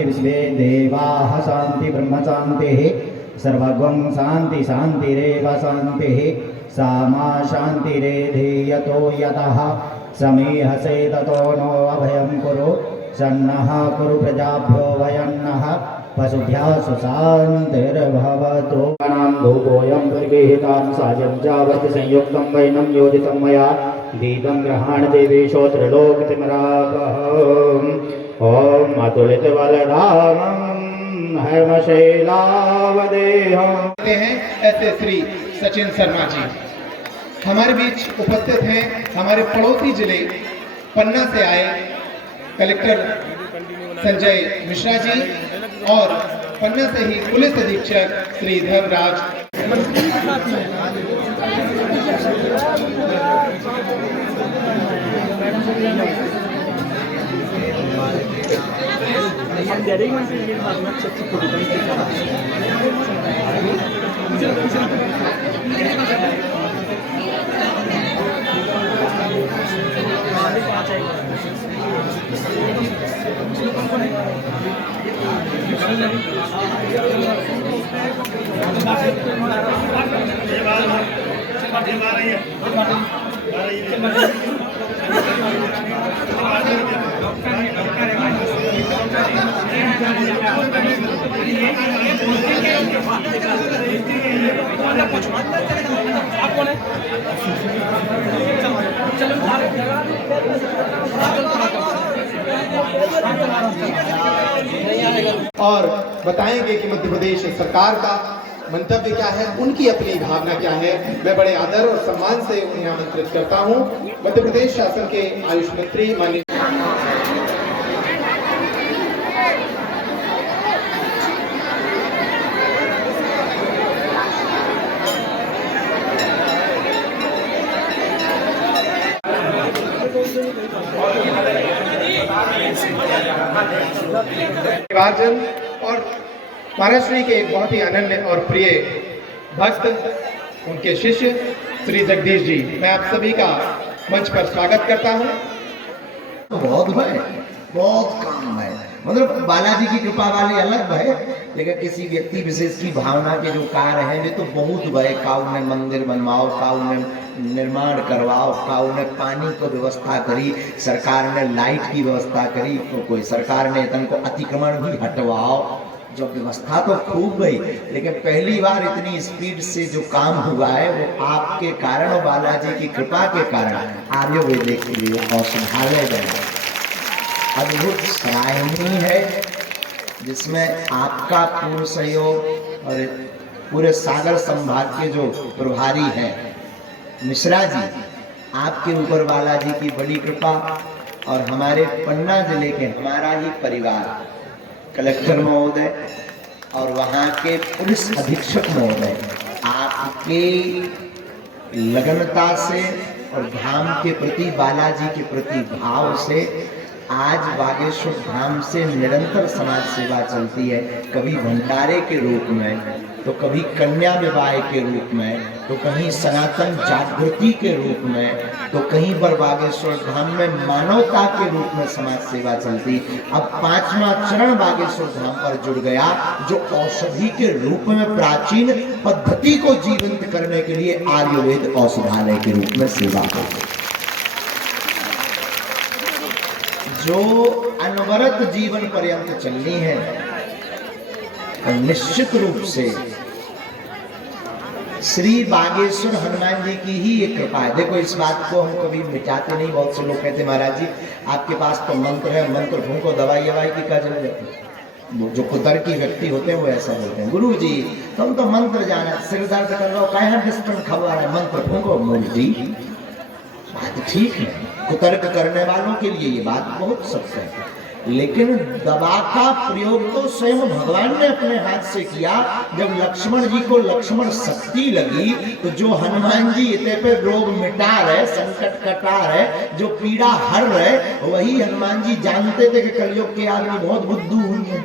विश्वे देवाः शान्ति ब्रह्म शान्तिः सर्वगं शान्ति शान्तिरेव शान्तिः सा मा शान्तिरेधीयतो यतः समीहसे ततो नो अभयं कुरु सन्नः कुरु प्रजाभ्यो वयन्नः पशुभ्यः सुशान्तिर्भवतु। धूपोऽयं परिगृहीतां सायं जावत् संयुक्तं वैनं योजितं मया दीपं गृहाण देवेशो त्रिलोकतिमरापः। ओम अतुलित बलधामं हर्मशैलावदेहं। हैं ऐसे श्री सचिन शर्मा जी हमारे बीच उपस्थित हैं। हमारे पड़ोसी जिले पन्ना से आए कलेक्टर संजय मिश्रा जी और पन्ना से ही पुलिस अधीक्षक श्री धर्मराज। और बताएंगे कि मध्य प्रदेश सरकार का मंतव्य क्या है, उनकी अपनी भावना क्या है। मैं बड़े आदर और सम्मान से उन्हें आमंत्रित करता हूं। मध्य प्रदेश शासन के आयुष मंत्री माननीय निर्वाचन और महाराष्ट्र के एक बहुत ही अनन्य और प्रिय भक्त उनके शिष्य श्री जगदीश जी, मैं आप सभी का मंच पर स्वागत करता हूं। बहुत काम है, मतलब बालाजी की कृपा वाले अलग है, लेकिन किसी व्यक्ति विशेष की भावना के जो कार्य है वे तो बहुत भय। काऊ ने मंदिर बनवाओ, काऊ ने निर्माण करवाओ, काऊ ने पानी को व्यवस्था करी, सरकार ने लाइट की व्यवस्था करी, तो कोई सरकार ने तन को अतिक्रमण भी हटवाओ। जब व्यवस्था तो खूब गई, लेकिन पहली बार इतनी स्पीड से जो काम हुआ है वो आपके कारण और बालाजी की कृपा के कारण आयुर्वेदिक के लिए औषधालय बना, अद्भुत सराहनीय है, जिसमें आपका पूर्ण सहयोग और पूरे सागर संभाग के जो प्रभारी हैं मिश्रा जी, आपके ऊपर बालाजी की बड़ी कृपा और हमारे पन्ना जिले के हमारा ही परिवार कलेक्टर महोदय और वहाँ के पुलिस अधीक्षक महोदय आपके लगनता से और धाम के प्रति, बालाजी के प्रति भाव से आज बागेश्वर धाम से निरंतर समाज सेवा चलती है। कभी भंडारे के रूप में, तो कभी कन्या विवाह के रूप में, तो कहीं सनातन जागृति के रूप में, तो कहीं पर बागेश्वर धाम में मानवता के रूप में समाज सेवा चलती। अब 5वां चरण बागेश्वर धाम पर जुड़ गया, जो औषधि के रूप में प्राचीन पद्धति को जीवंत करने के लिए आयुर्वेद औषधालय के रूप में सेवा करती, जो अनवरत जीवन पर्यंत चलनी है। और निश्चित रूप से श्री बागेश्वर हनुमान जी की ही एक कृपा है। देखो, इस बात को हम कभी मिटाते नहीं। बहुत से लोग कहते महाराज जी आपके पास तो मंत्र है, मंत्र फूंको, दवाई की क्या जरूरत है। जो कुतर्की व्यक्ति होते हैं वो ऐसा बोलते हैं, गुरु जी तुम तो मंत्र जाना, सिर दर्द कर रहे हो, कहाँ डिस्टर्ब खबर है, मंत्र फूंको। मूल जी बात ठीक है, कुतर्क करने वालों के लिए ये बात बहुत सत्य है, लेकिन दवा का प्रयोग तो स्वयं भगवान ने अपने हाथ से किया। जब लक्ष्मण जी को लक्ष्मण शक्ति लगी तो जो हनुमान जी इतने पे रोग मिटा रहे, संकट कटा रहे, जो पीड़ा हर रहे, वही हनुमान जी जानते थे कि कलयुग के आदमी बहुत बुद्धू होंगे।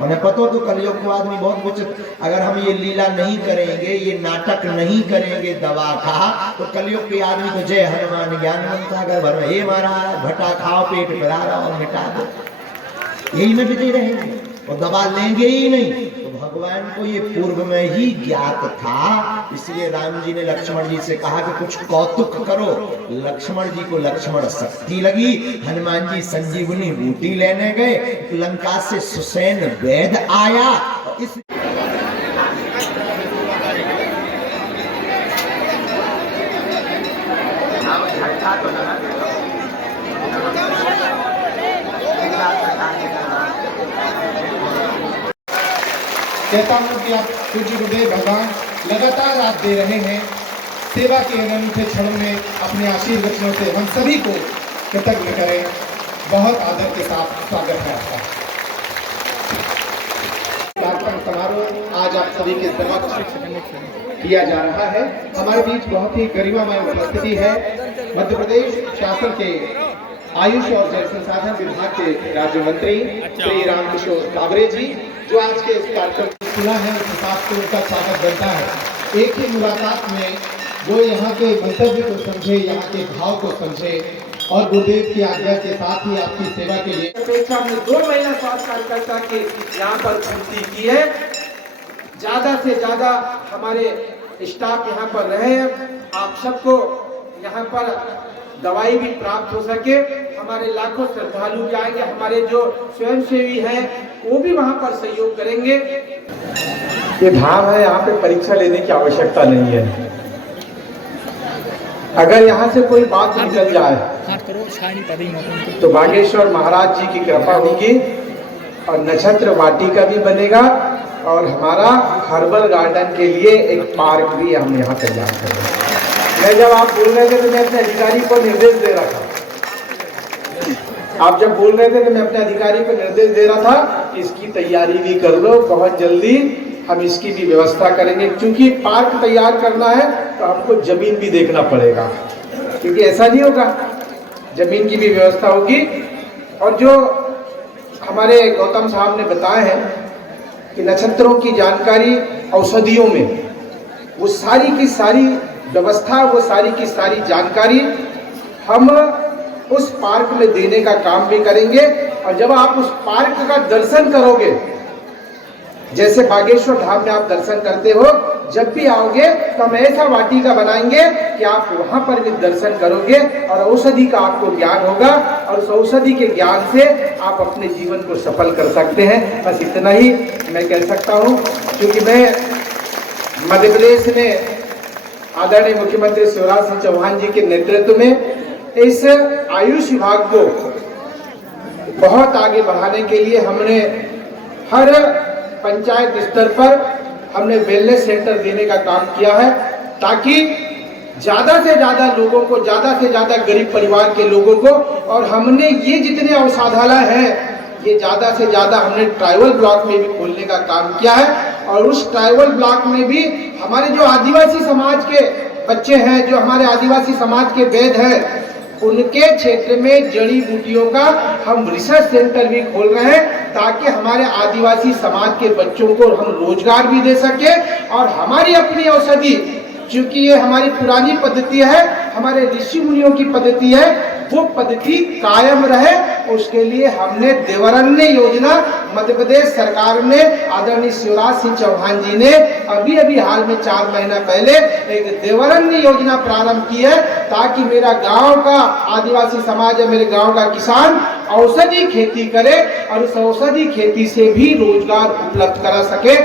उन्हें पता तो कलयुग को आदमी बहुत कुछ, अगर हम ये लीला नहीं करेंगे, ये नाटक नहीं करेंगे दवा का, तो कलयुग के आदमी को जय हनुमान ज्ञानवंत सागर भर, हे महाराज भट्टा खाओ पेट भरा रहा और मिटा दो, यही में बिते रहेंगे और दवा लेंगे ही नहीं। तो भगवान को ये पूर्व में ही ज्ञात था, इसलिए राम जी ने लक्ष्मण जी से कहा कि कुछ कौतुक करो। लक्ष्मण जी को लक्ष्मण शक्ति लगी, हनुमान जी संजीवनी बूटी लेने गए, लंका से सुसैन वैद्य आया। इस कहता हूँ कि आप पूज्य गुरुदेव भगवान लगातार आप दे रहे हैं, सेवा के अनूठे क्षणों में अपने आशीर्वचनों से हम सभी को कृतज्ञ करें। बहुत आदर के साथ स्वागत है आपका। कार्यक्रम समारोह आज आप सभी के समक्ष किया जा रहा है। हमारे बीच बहुत ही गरिमामय उपस्थिति है मध्य प्रदेश शासन के आयुष और जल संसाधन विभाग के राज्य मंत्री श्री रामकिशोर काबरे जी, जो आज के इस कार्यक्रम को सुना है, उस हिसाब से उनका स्वागत बनता है। एक ही मुलाकात में वो यहाँ के मंतव्य को समझे, यहाँ के भाव को समझे और गुरुदेव की आज्ञा के साथ ही आपकी सेवा के लिए अपेक्षा में 2 महिला स्वास्थ्य कार्यकर्ता की यहाँ पर भर्ती की है। ज्यादा से ज्यादा हमारे स्टाफ यहाँ पर रहे, आप सबको यहाँ पर दवाई भी प्राप्त हो सके। हमारे लाखों श्रद्धालु जाएंगे, हमारे जो स्वयंसेवी हैं वो भी वहाँ पर सहयोग करेंगे। ये धाम है, यहाँ पे परीक्षा लेने की आवश्यकता नहीं है। अगर यहाँ से कोई बात निकल जाए तो बागेश्वर महाराज जी की कृपा होगी और नक्षत्र वाटिका भी बनेगा और हमारा हर्बल गार्डन के लिए एक पार्क भी हम यहाँ तैयार करेंगे। मैं जब आप बोल रहे थे तो मैं अपने अधिकारी को निर्देश दे रहा था, आप जब बोल रहे थे तो मैं अपने अधिकारी को निर्देश दे रहा था कि इसकी तैयारी भी कर लो, बहुत जल्दी हम इसकी भी व्यवस्था करेंगे। क्योंकि पार्क तैयार करना है तो हमको जमीन भी देखना पड़ेगा, क्योंकि ऐसा नहीं होगा, जमीन की भी व्यवस्था होगी। और जो हमारे गौतम साहब ने बताया है कि नक्षत्रों की जानकारी औषधियों में, वो सारी की सारी व्यवस्था, वो सारी की सारी जानकारी हम उस पार्क में देने का काम भी करेंगे। और जब आप उस पार्क का दर्शन करोगे, जैसे बागेश्वर धाम में आप दर्शन करते हो, जब भी आओगे तो हम ऐसा वाटिका बनाएंगे कि आप वहां पर भी दर्शन करोगे और औषधि का आपको ज्ञान होगा और उस औषधि के ज्ञान से आप अपने जीवन को सफल कर सकते हैं। बस इतना ही मैं कह सकता हूं, क्योंकि मैं मध्य प्रदेश में आदरणीय मुख्यमंत्री शिवराज सिंह चौहान जी के नेतृत्व में इस आयुष विभाग को बहुत आगे बढ़ाने के लिए हमने हर पंचायत स्तर पर हमने वेलनेस सेंटर देने का काम किया है, ताकि ज्यादा से ज्यादा लोगों को, ज्यादा से ज्यादा गरीब परिवार के लोगों को, और हमने ये जितने औषधालय हैं ये ज्यादा से ज्यादा हमने ट्राइबल ब्लॉक में भी खोलने का काम किया है। और उस ट्राइबल ब्लॉक में भी हमारे जो आदिवासी समाज के बच्चे हैं, जो हमारे आदिवासी समाज के वैद्य हैं, उनके क्षेत्र में जड़ी बूटियों का हम रिसर्च सेंटर भी खोल रहे हैं, ताकि हमारे आदिवासी समाज के बच्चों को हम रोजगार भी दे सके और हमारी अपनी औषधि, क्योंकि ये हमारी पुरानी पद्धति है, हमारे ऋषि मुनियों की पद्धति है, वो पद्धति कायम रहे, उसके लिए हमने देवरण्य योजना मध्य प्रदेश सरकार ने, आदरणीय शिवराज सिंह चौहान जी ने अभी अभी हाल में 4 महीना पहले एक देवरण्य योजना प्रारंभ की है, ताकि मेरा गांव का आदिवासी समाज या मेरे गांव का किसान औषधि खेती करे और उस औषधि खेती से भी रोजगार उपलब्ध करा सके।